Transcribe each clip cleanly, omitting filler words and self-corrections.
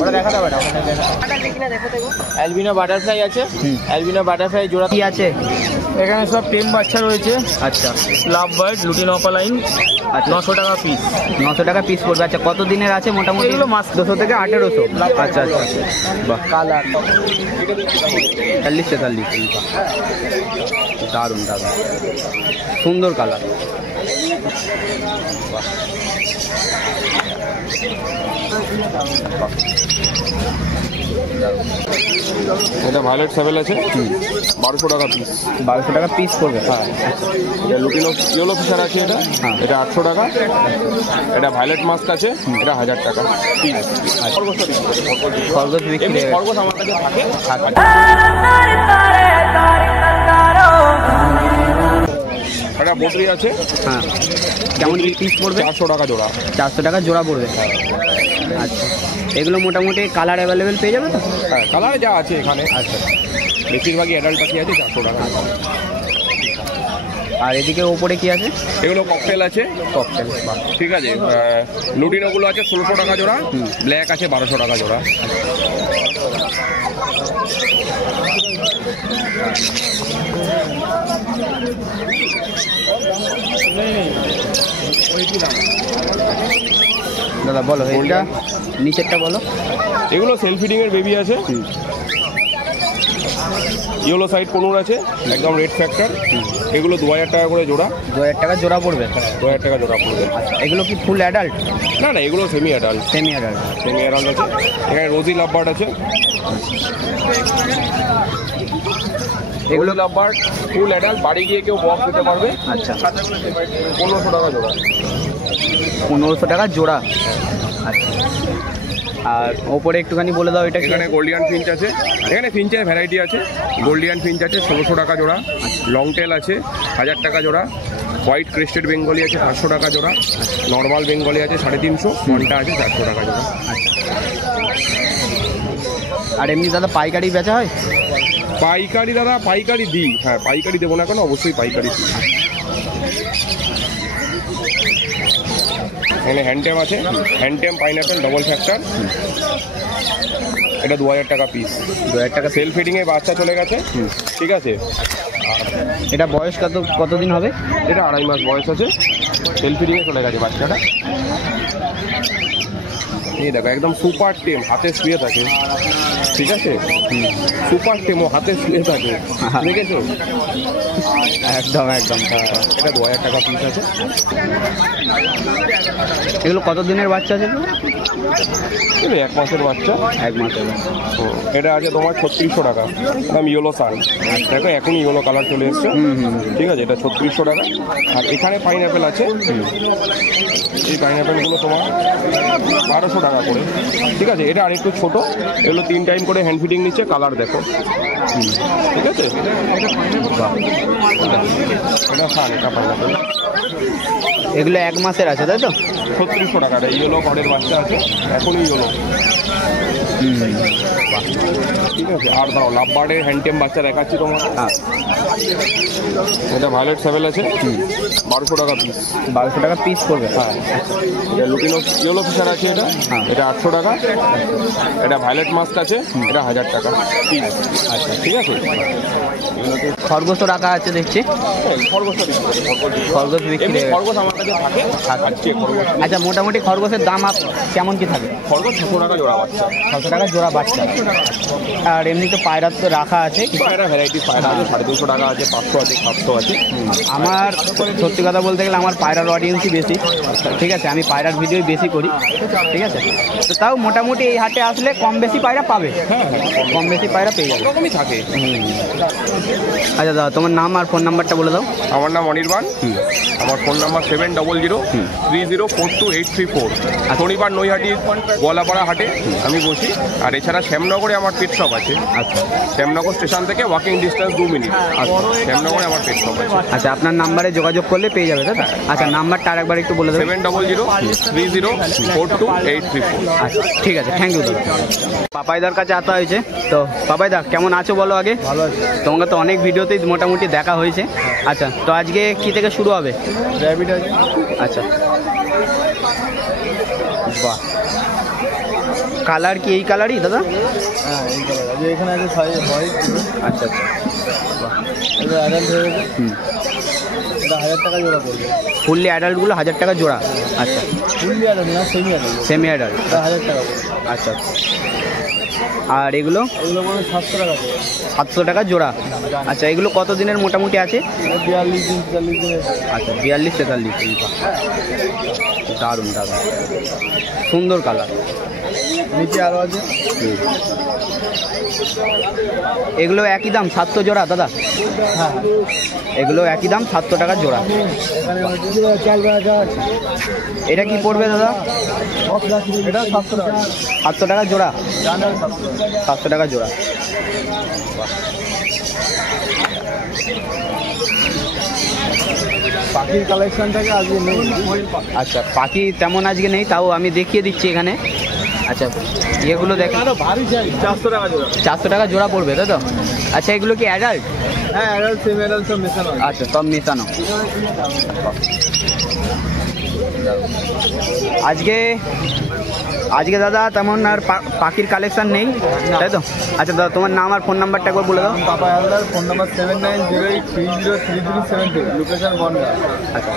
ওটা দেখা যাবে না। অ্যালবিনো বাটারফ্লাই আছে, অ্যালবিনো বাটারফ্লাই জোড়া কি আছে এখানে? সব টেম বাচ্চা রয়েছে। আচ্ছা, লাভ বার্ড লুটিন অপালাইন 900 টাকা পিস। 900 টাকা পিস পড়বে। আচ্ছা, কত দিনের আছে মোটামুটি? এগুলো মাস 200 থেকে 1800। আচ্ছা আচ্ছা, বাহ। কালার 40-43, দারুণ দারুণ সুন্দর কালার। এটা ভায়োলেট স্যাভেল আছে, 1200 টাকা পিস। 1200 টাকা পিস পড়বে। হ্যাঁ, এটা লুটিনো ইয়েলো ফিশার আছে, এটা 800 টাকা। এটা ভায়োলেট মাস্ক আছে, এটা 1000 টাকা পিস। খরগোশ বিক্রি, খরগোশ আমার কাছে থাকে। এটা বকরি আছে। হ্যাঁ, কেমন পিস পড়বে? 400 টাকা জোড়া। 400 টাকা জোড়া পড়বে। আচ্ছা, এগুলো মোটামুটি কালার অ্যাভেলেবেল পেয়ে যাবে তো? হ্যাঁ, কালারে যা আছে এখানে। আচ্ছা, বেশিরভাগই অ্যাডাল্ট পাখি আছে, 400 টাকা। আর এদিকে ওপরে কি আছে? এগুলো ককটেল আছে। ককটেল, ঠিক আছে। লুটিনোগুলো আছে 1600 টাকা জোড়া। ব্ল্যাক আছে 1200 টাকা জোড়া। দাদা বলো, এইটা নিচেরটা বলো। এগুলো সেলফ ফিডিং এর বেবি আছে। ইয়েলো সাইড কোনুর আছে, একদম রেড ফ্যাক্টর। এগুলো 2000 টাকা করে জোড়া। 2000 টাকা জোড়া পড়বে। 2000 টাকা জোড়া পড়বে। এগুলো কি ফুল অ্যাডাল্ট? না না, এগুলো semi adult. Semi adult, semi adult আছে। এখানে রোজি লাভবার্ড আছে। এগুলো লাভবার্ড ফুল অ্যাডাল্ট, বাড়ি গিয়ে কেউ বক্স দিতে পারবে। আচ্ছা, 1500 টাকা জোড়া। 1500 টাকা জোড়া। আচ্ছা, আর ওপরে একটুখানি বলে দাও এটা। এখানে গোল্ডিয়ান ফিঞ্চ আছে। এখানে ফিঞ্চের ভ্যারাইটি আছে। গোল্ডিয়ান ফিঞ্চ আছে 1600 টাকা জোড়া। লং টেল আছে 1000 টাকা জোড়া। হোয়াইট ক্রেস্টেড বেঙ্গলি আছে 500 টাকা জোড়া। নর্মাল বেঙ্গলি আছে 350। ঘন্টা আছে 400 টাকা জোড়া। আর এমনি দাদা পাইকারি বেচা হয়? পাইকারি দাদা পাইকারি দিই। হ্যাঁ, পাইকারি দেবো না কেন, অবশ্যই পাইকারি দিই। এখানে হ্যান্ডটেম আছে, হ্যান্ডটেম পাইনঅ্যাপেল ডবল ফ্যাক্টর। এটা 2000 টাকা পিস। 2000 টাকা। সেলফ ফিডিংয়ে বাচ্চা চলে গেছে। ঠিক আছে। এটা বয়স কতদিন হবে? এটা 2.5 মাস বয়স আছে। সেলফ ফিডিংয়ে চলে গেছে বাচ্চাটা। এই দেখো, একদম সুপার টেম, হাতে শুয়ে থাকে। ঠিক আছে, সুপার টেম, ও হাতে শুয়ে থাকে। দেখেছো? একদম একদম। এটা 2000 টাকা পিস আছে। এগুলো কত দিনের বাচ্চা আছে? এটা 1 মাসের বাচ্চা। 1 মাসের। এটা আছে তোমার 3600 টাকা। দাম ইয়েলো সান। দেখো, এখনই ইয়েলো কালার চলে এসছে। ঠিক আছে, এটা 3600 টাকা। আর এখানে পাইনঅ্যাপেল আছে। এই পাইনঅ্যাপেলগুলো তোমার 1200 টাকা করে। ঠিক আছে, এটা আরেকটু ছোট। এগুলো 3 টাইম করে হ্যান্ড ফিডিং নিচ্ছে। কালার দেখো। ঠিক আছে, এটা সান, এটা পাইনঅ্যাপেল। এগুলো 1 মাসের আছে তাই তো? 3600 টাকা। এটা ইয়েলো ঘরের বাচ্চা আছে, এখনই ইয়েলো। ঠিক আছে, আর দাও লাভবার্ডের হ্যান্ডটেম বাচ্চা দেখাচ্ছি তোমার। এটা ভায়োলেট স্যাভেল আছে, 1200 টাকা পিস। 1200 টাকা পিস পড়বে। হ্যাঁ, এটা লুটিনো ইয়েলো ফিশার আছে। এটা 800 টাকা। এটা ভায়োলেট মাস্ক আছে, এটা 1000 টাকা পিস। আচ্ছা, ঠিক আছে। খরগোশ রাখা আছে দেখছি। খরগোশ বিক্রি, খরগোশ আমার কাছে থাকে। আচ্ছা, মোটামুটি খরগোশের দাম কেমন কি থাকে? খরগোশ 600 টাকা জোড়া বাচ্চা। 600 টাকা জোড়া বাচ্চা। আর এমনি তো পায়রা তো রাখা আছে। পায়রা ভ্যারাইটি পায়রা আছে, 250 টাকা আছে, 500 আছে, 700 আছে। আমার সত্যি কথা বলতে গেলে আমার পায়রার অডিয়েন্সই বেশি। ঠিক আছে, আমি পায়রার ভিডিও বেশি করি। ঠিক আছে, তো তাও মোটামুটি এই হাটে আসলে কম বেশি পায়রা পাবে। হ্যাঁ, কম বেশি পায়রা পেয়ে যাবে। এরকমই থাকে। আচ্ছা দাদা, তোমার নাম আর ফোন নাম্বারটা বলে দাও। আমার নাম অনির্বাণ। আমার ফোন নাম্বার 7003042834। শনিবার নৈহাটি গোয়ালাপাড়া হাটে আমি বসি। আর এছাড়া শ্যামনগরে আমার পেট শপ আছে। আচ্ছা, শ্যামনগর স্টেশন থেকে ওয়াকিং ডিস্টেন্স 2 মিনিট। শ্যামনগরে আমার পেট শপ আছে। আচ্ছা, আপনার নাম্বারে যোগাযোগ করলে পেয়ে যাবে তাই তো? আচ্ছা, নাম্বারটা আরেকবার একটু বলে দেবেন। 7003042834। আচ্ছা, ঠিক আছে, থ্যাংক ইউ দাদা। পাপাইদার কাছে আসা হয়েছে। তো পাপাইদা কেমন আছো বলো আগে? ভালো আছে। তোমাকে তো অনেক ভিডিওতেই মোটামুটি দেখা হয়েছে। আচ্ছা, তো আজকে কি থেকে শুরু হবে? র্যাবিট আছে। আচ্ছা, বাহ, কালার কি এই কালারই দাদা? হ্যাঁ এই কালার আছে, এখানে আছে সাইজ হোয়াইট। আচ্ছা আচ্ছা, এটা অ্যাডাল্ট হয়ে গেছে, এটা 1000 টাকা জোড়া পড়বে। ফুললি অ্যাডাল্টগুলো 1000 টাকা জোড়া। আচ্ছা, ফুললি অ্যাডাল্ট না সেমি অ্যাডাল্ট, সেমি অ্যাডাল্ট, এটা 1000 টাকা পড়বে। আচ্ছা। আর এগুলো? এগুলো পড়বে 700 টাকা পড়বে। 700 টাকা জোড়া। আচ্ছা, এগুলো কত দিনের মোটামুটি আছে? 42 দিন 40 দিনের। আচ্ছা, 42-43 দিন। দারুণ দারুণ, সুন্দর কালার। নিচে আরও আছে। এগুলো একই দাম 700 জোড়া দাদা? হ্যাঁ এগুলো একই দাম 700 টাকা জোড়া। এটা কি পড়বে দাদা? এটা 700 টাকা। 700 টাকা জোড়া? 700 টাকা জোড়া। পাখির কালেকশনটাকে আজকে নেই। আচ্ছা, পাখি তেমন আজকে নেই, তাও আমি দেখিয়ে দিচ্ছি এখানে। আচ্ছা, এগুলো দেখেন, 400 টাকা জোড়া। 400 টাকা জোড়া পড়বে তাই তো? আচ্ছা, এগুলো কি অ্যাডাল্ট? হ্যাঁ অ্যাডাল্ট সেমি অ্যাডাল্ট সব মেশানো। আচ্ছা, সব মেশানো। আজকে দাদা তেমন আর পাখির কালেকশন নেই তাই তো? আচ্ছা দাদা, তোমার নাম আর ফোন নাম্বারটা একবার বলে দাও। Papa Haldar, phone number 7908303372, location Bangaon. আচ্ছা,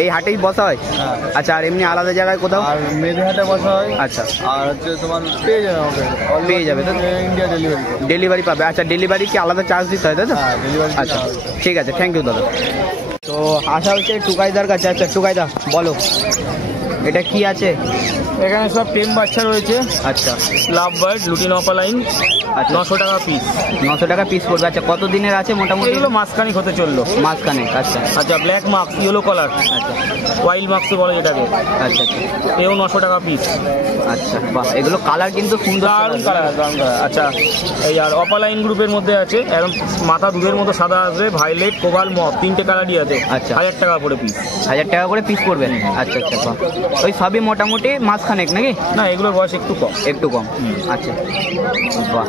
এই হাটেই বসা হয়? হ্যাঁ। আচ্ছা, আর এমনি আলাদা জায়গায় কোথাও? আর মেদিনীহাটে বসা হয়। আচ্ছা, আর হচ্ছে তোমার পেয়ে যাবে আমাকে, পেয়ে যাবে তো? India delivery. ডেলিভারি পাবে? আচ্ছা, ডেলিভারি কি আলাদা চার্জ দিতে হয় তাই তো? হ্যাঁ ডেলিভারি। আচ্ছা, ঠিক আছে, থ্যাংক ইউ দাদা। তো আসা হচ্ছে টুকাইদার কাছে। আচ্ছা টুকাইদা, বলো এটা কি আছে? এখানে সব টেম বাচ্চা রয়েছে। আচ্ছা, লাভ বার্ড, লুটিন অপালাইন, আচ্ছা, 900 টাকা পিস। 900 টাকা পিস পড়বে। আচ্ছা, কত দিনের আছে মোটামুটি? এগুলো মাসখানিক হতে চললো। মাঝখানে? আচ্ছা আচ্ছা, ব্ল্যাক মার্কস, ইয়েলো কালার, আচ্ছা ওয়াইল্ড মার্কস বলে যেটাকে, আচ্ছা আচ্ছা এও 900 টাকা পিস। আচ্ছা, বাহ, এগুলো কালার কিন্তু সুন্দর। দারুণ কালার, দারুণ কালার। আচ্ছা, এই আর অপালাইন গ্রুপের মধ্যে আছে, একদম মাথা দুধের মতো সাদা আসবে, ভাইলেট, কোবাল, মপ, 3টে কালারই আছে। আচ্ছা। 1000 টাকা করে পিস। 1000 টাকা করে পিস পড়বে? আচ্ছা আচ্ছা, বাহ, ওই সবই মোটামুটি মাঝখানেক নাকি? না, এগুলোর বয়স একটু কম। একটু কম। আচ্ছা, বাহ।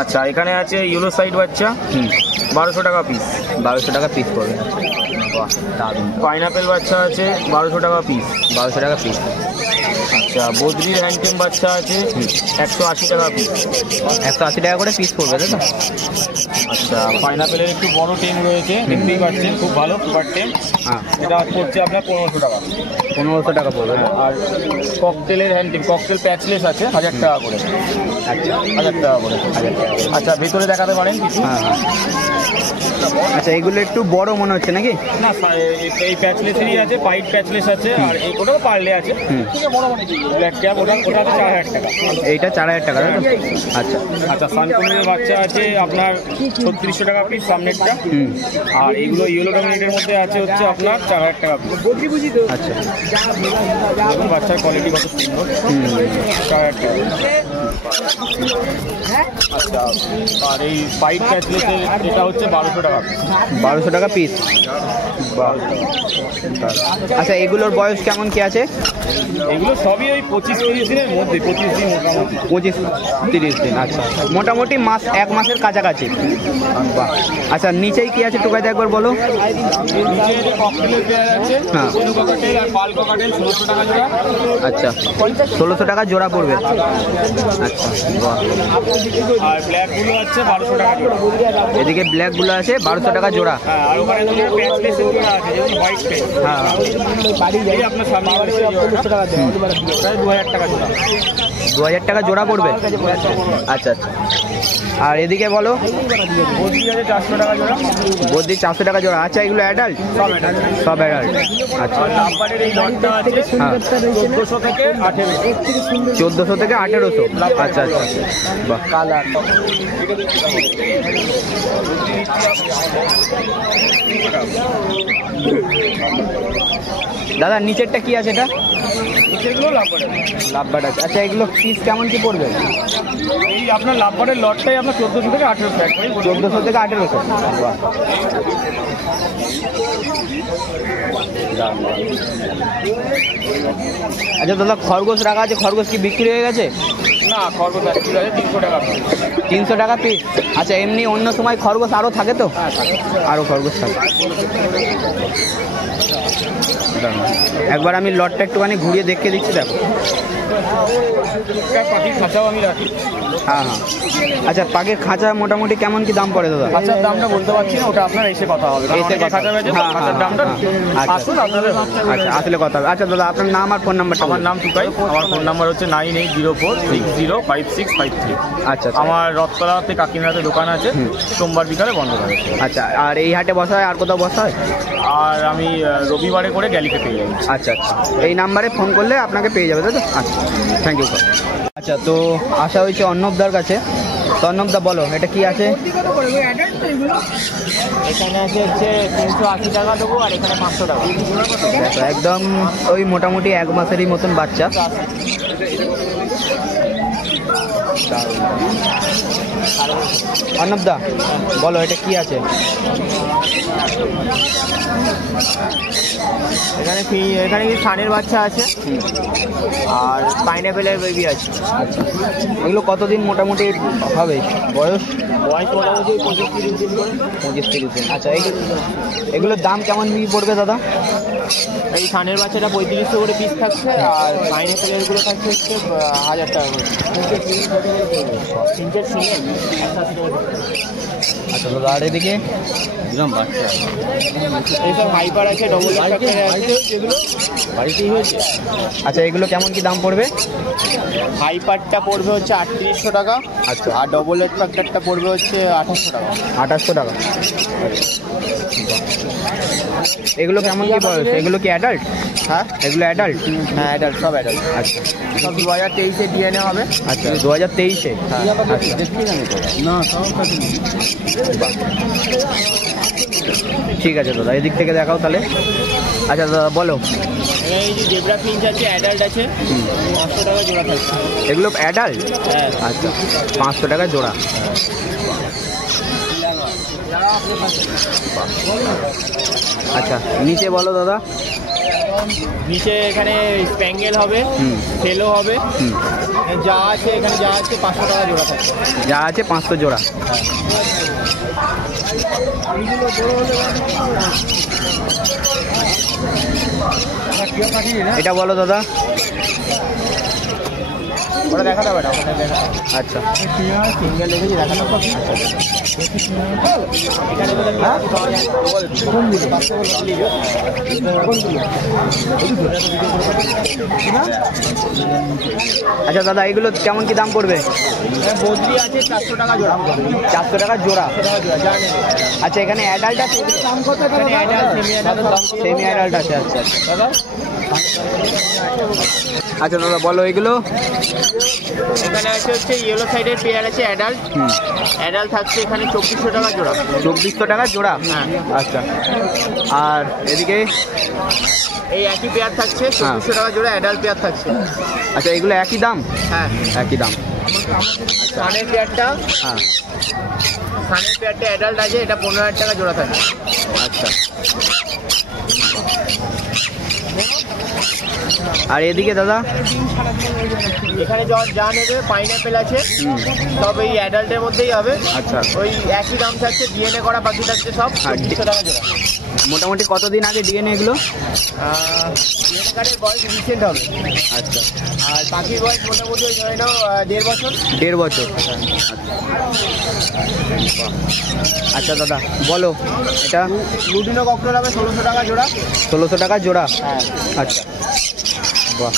আচ্ছা, এখানে আছে ইয়েলো সাইড বাচ্চা, 1200 টাকা পিস। 1200 টাকা পিস পড়বে। বাহ, দারুণ। পাইনাপেল বাচ্চা আছে 1200 টাকা পিস। 1200 টাকা পিস। আচ্ছা, বদ্রির হ্যান্ডটেম বাচ্চা আছে 180 টাকা পিস। 180 টাকা করে পিস পড়বে তাই তো? আচ্ছা, পাইনাপেলের একটু বড় টেম রয়েছে, দেখতেই পাচ্ছেন, খুব ভালো সুপার টেম। হ্যাঁ, এটা পড়ছে আপনার 1500 টাকা। 1500 টাকা পড়বে। আর ককটেলের হ্যান্ডটেম, ককটেল প্যাচলেস আছে 1000 টাকা করে। আচ্ছা, 1000 টাকা করে। আচ্ছা, ভেতরে দেখাতে পারেন কিছু? হ্যাঁ হ্যাঁ। আচ্ছা, এগুলো একটু বড় মনে হচ্ছে নাকি? না, এই প্যাচলেসেরই আছে, হোয়াইট প্যাচলেস আছে, আর এই ওটাও পারলে আছে। ব্ল্যাক ক্যাপ, ওটা আছে 4000 টাকা। এইটা 4000 টাকা তাই তো? আচ্ছা আচ্ছা, সানকুমিরের বাচ্চা আছে আপনার 3600 টাকা পিস সামনেরটা। আর এইগুলো ইয়েলো ডমিনেটের মধ্যে আছে হচ্ছে আপনার 4000 টাকা পিস। আচ্ছা, দেখুন বাচ্চার কোয়ালিটি কত সুন্দর। 4000 টাকা। আচ্ছা, আর এই হোয়াইট প্যাচলেসের এটা হচ্ছে 1200 টাকা পিস। 1200 টাকা পিস। বাহ। আচ্ছা, এগুলোর বয়স কেমন কি আছে? এগুলো সবই ওই 25-30 দিনের মধ্যে, 25 দিন মোটামুটি। 25-30 দিন। আচ্ছা, মোটামুটি মাস, 1 মাসের কাছাকাছি। বাহ। আচ্ছা, নিচেই কি আছে টুকাইতে একবার বলো। নিচে যে ককটেলের পেয়ার আছে, হ্যাঁ। সেলু ককটেল আর পাল ককটেল 1600 টাকা জোড়া। আচ্ছা, 1600 টাকা জোড়া পড়বে। আচ্ছা, বাহ। আর ব্ল্যাকগুলো আছে 1200 টাকা জোড়া। এদিকে ব্ল্যাকগুলো আছে 1200 টাকা জোড়া। হ্যাঁ, আর ওখানে দুটো প্যাচলেসের জোড়া আছে, যেমন হোয়াইট পেন। হ্যাঁ, এই আপনার সামনে প্রায় 2000 টাকা জোড়া। 2000 টাকা জোড়া পড়বে। আচ্ছা আচ্ছা, আর এদিকে বলো। বদ্রি আছে 400 টাকা জোড়া। বদ্রি 400 টাকা জোড়া। আচ্ছা, এগুলো অ্যাডাল্ট? সব অ্যাডাল্ট। আচ্ছা, আর লাভবারের এই লটটা আছে 1400 থেকে 1800। 1400 থেকে 1800। আচ্ছা আচ্ছা, বাহ। কালার দাদা, নিচেরটা কি আছে এটা? সেগুলো লাভবারের। লাভবার্ড আছে। আচ্ছা, এগুলো পিস কেমন কি পড়বে? এই আপনার লাভবারের লটটাই আপনার 1400 থেকে 1800 একবারই। 1400 থেকে 1800। বাহ। আচ্ছা দাদা, খরগোশ রাখা আছে, খরগোশ কি বিক্রি হয়ে গেছে? না, খরগোশ আছে 300 টাকা পিস। 300 টাকা পিস। আচ্ছা, এমনি অন্য সময় খরগোশ আরও থাকে তো? আরও খরগোশ থাকে। দারুণ। একবার আমি লটটা একটুখানি ঘুরিয়ে দেখে দিচ্ছি, দেখো। পাখির খাঁচাও আমি রাখি। হ্যাঁ হ্যাঁ। আচ্ছা, পাখির খাঁচা মোটামুটি কেমন কি দাম পড়ে দাদা? খাঁচার দামটা বলতে পারছি না, ওটা আপনার এসে কথা হবে। এসে কথা খাঁচা বেচে হ্যাঁ, খাঁচার হ্যাঁ, দামটা আচ্ছা। আসুন আপনাদের। আচ্ছা, আসলে কথা হবে। আচ্ছা দাদা, আপনার নাম আর ফোন নাম্বারটা আমার নাম টুকাই, আমার ফোন নাম্বার হচ্ছে 9804605653। আচ্ছা। আমার রথতলাতে কাকিনাতে দোকান আছে, সোমবার বিকালে বন্ধ থাকে। আচ্ছা, আর এই হাটে বসা হয় আর কোথাও বসা হয়? আর আমি রবিবারে করে গ্যালিতে পেয়ে যাই। আচ্ছা আচ্ছা, এই নাম্বারে ফোন করলে আপনাকে পেয়ে যাবে, তাই তো? আচ্ছা, থ্যাংক ইউ স্যার। আচ্ছা, তো আসা হয়েছে অর্ণবদার কাছে। তো অর্ণবদা বলো, এটা কি আছে? এখানে আছে হচ্ছে 380 টাকা দেবো, আর এখানে 500 টাকা। দেখো, একদম ওই মোটামুটি 1 মাসেরই মতন বাচ্চা। অর্ণবদা বলো, এটা কি আছে? এখানে কি সানের বাচ্চা আছে, আর পাইনাপেলের বেবি আছে। আচ্ছা, এগুলো কতদিন মোটামুটি হবে বয়স? বয়স মোটামুটি 25-30 দিন করে। 25-30 দিন। আচ্ছা, এগুলোর দাম কেমন কি পড়বে দাদা? এই সানের বাচ্চাটা 3500 করে পিস থাকছে, আর পাইনাপেলের গুলো থাকছে হচ্ছে 1000 টাকা করে। তিনটে সিঙ্গেল 180 টাকা। আচ্ছা দাদা, আর এদিকে বাচ্চা এইসব হাইপার আছে, ডবল আছে, যেগুলো বাড়িতেই হয়েছে। আচ্ছা, এগুলো কেমন কি দাম পড়বে? হাইপারটা পড়বে হচ্ছে 3800 টাকা। আচ্ছা। আর ডবল এর ফ্যাক্টরটা পড়বে হচ্ছে 2800 টাকা। 2800 টাকা। এগুলো কেমন কি বয়স? এগুলো কি অ্যাডাল্ট? হ্যাঁ, এগুলো অ্যাডাল্ট? হ্যাঁ অ্যাডাল্ট, সব অ্যাডাল্ট। আচ্ছা। সব 2023-এ ডিএনএ হবে। আচ্ছা, 2023-এ? না, ঠিক আছে দাদা, এদিক থেকে দেখাও তাহলে। আচ্ছা দাদা বলো, এই যে জেব্রা ফিঞ্চ আছে, অ্যাডাল্ট আছে, 500 টাকা জোড়া থাকছে। এগুলো অ্যাডাল্ট? হ্যাঁ। আচ্ছা, 500 টাকা জোড়া। আচ্ছা, নিচে বলো দাদা। নিচে এখানে স্প্যাঙ্গেল হবে, ফেলো হবে, যা আছে এখানে যা আছে 500 টাকা জোড়া থাকছে। যা আছে 500 জোড়া। এটা বলো দাদা। ওটা দেখাতে হবে না, ওখানে দেখা। আচ্ছা, সিঙ্গেল রেখেছি, দেখাতে হবে। এখানে আচ্ছা দাদা, এগুলো কেমন কি দাম পড়বে? বদ্রি আছে 400 টাকা জোড়া। 400 টাকা জোড়া। যা নেবে। আচ্ছা, এখানে অ্যাডাল্ট আছে? এখানে adult, semi adult, semi adult আছে। আচ্ছা দাদা। আচ্ছা দাদা বলো, এগুলো? এখানে আছে হচ্ছে ইয়েলো সাইডের পেয়ার আছে অ্যাডাল্ট। অ্যাডাল্ট থাকছে এখানে 2400 টাকা জোড়া। 2400 টাকা জোড়া? হ্যাঁ। আচ্ছা, আর এদিকে? এই একই পেয়ার থাকছে 2400 টাকা জোড়া, অ্যাডাল্ট পেয়ার থাকছে। আচ্ছা, এগুলো একই দাম? হ্যাঁ, একই দাম। সানের পেয়ারটা, হ্যাঁ। সানের পেয়ারটা অ্যাডাল্ট আছে, এটা 15000 টাকা জোড়া থাকে। আচ্ছা, আর এদিকে দাদা? এখানে যা নেবে পাইনাপেল আছে, তবে এই অ্যাডাল্টের মধ্যেই হবে। আচ্ছা, ওই একই দাম থাকছে, ডিএনএ করা পাখি থাকছে সব 2400 টাকা জোড়া। মোটামুটি কতদিন আগে ডিএনএ এগুলো? ডিএনএ কার্ডের বয়স রিসেন্ট হবে। আচ্ছা, আর পাখির বয়স মোটামুটি ওই ধরে নাও 1.5 বছর। 1.5 বছর। আচ্ছা দাদা বলো, এটা? লুটিনো ককটেল হবে 1600 টাকা জোড়া। 1600 টাকা জোড়া? হ্যাঁ। আচ্ছা, বাহ।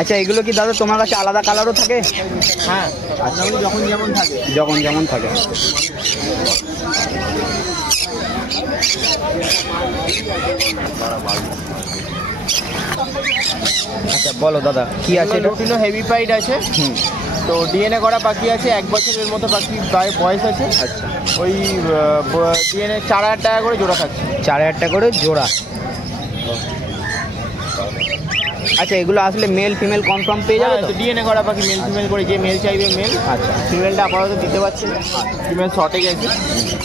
আচ্ছা, এগুলো কি দাদা তোমার কাছে আলাদা কালারও থাকে? হ্যাঁ, যখন যেমন থাকে। যখন যেমন থাকে। আচ্ছা বলো দাদা, কি আছে এটা? লুটিনো হেভি পাইড আছে। তো ডিএনএ করা পাখি আছে, 1 বছরের মতো পাখি বয়স আছে। আচ্ছা, ওই ডিএনএ 4000 টাকা করে জোড়া থাকছে। 4000 টাকা করে জোড়া। আচ্ছা, এগুলো আসলে মেল ফিমেল কনফার্ম পেয়ে যাবে তো? ডিএনএ করা পাখি মেল ফিমেল করে, যে মেল চাইবে মেল। আচ্ছা, ফিমেলটা আপাতত দিতে পারছি না, ফিমেল শর্টে গেছে,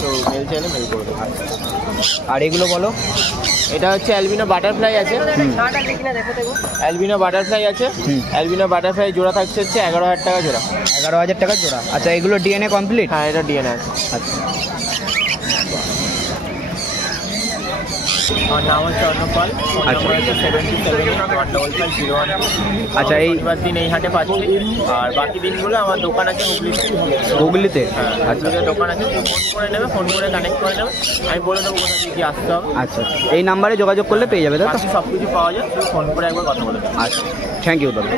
তো মেল চাইলে মেল করে দেবো। আর এগুলো বলো? এটা হচ্ছে অ্যালবিনো বাটারফ্লাই আছে। অ্যালবিনো বাটারফ্লাই আছে। অ্যালবিনো বাটারফ্লাই জোড়া থাকছে হচ্ছে 11000 টাকা জোড়া। 11000 টাকা জোড়া। আচ্ছা, এগুলো ডিএনএ কমপ্লিট? হ্যাঁ, এটা ডিএনএ আছে। আচ্ছা, আমার নাম হচ্ছে অর্ণব পাল, ফোন নাম্বার হচ্ছে 77815501। আচ্ছা, এই শনিবার দিন এই হাটে পাচ্ছি, আর বাকি দিনগুলো আমার দোকান আছে হুগলিতে। হুগলিতে? হ্যাঁ, আচ্ছা দোকান আছে, তুমি ফোন করে নেবে, ফোন করে কানেক্ট করে নেবে, আমি বলে দেবো কোথা থেকে কি আসতে হবে। আচ্ছা, এই নাম্বারে যোগাযোগ করলে পেয়ে যাবে তাই তো? বাকি সব কিছু পাওয়া যায়, তুমি ফোন করে একবার কথা বলে দেবে। আচ্ছা, থ্যাংক ইউ দাদা।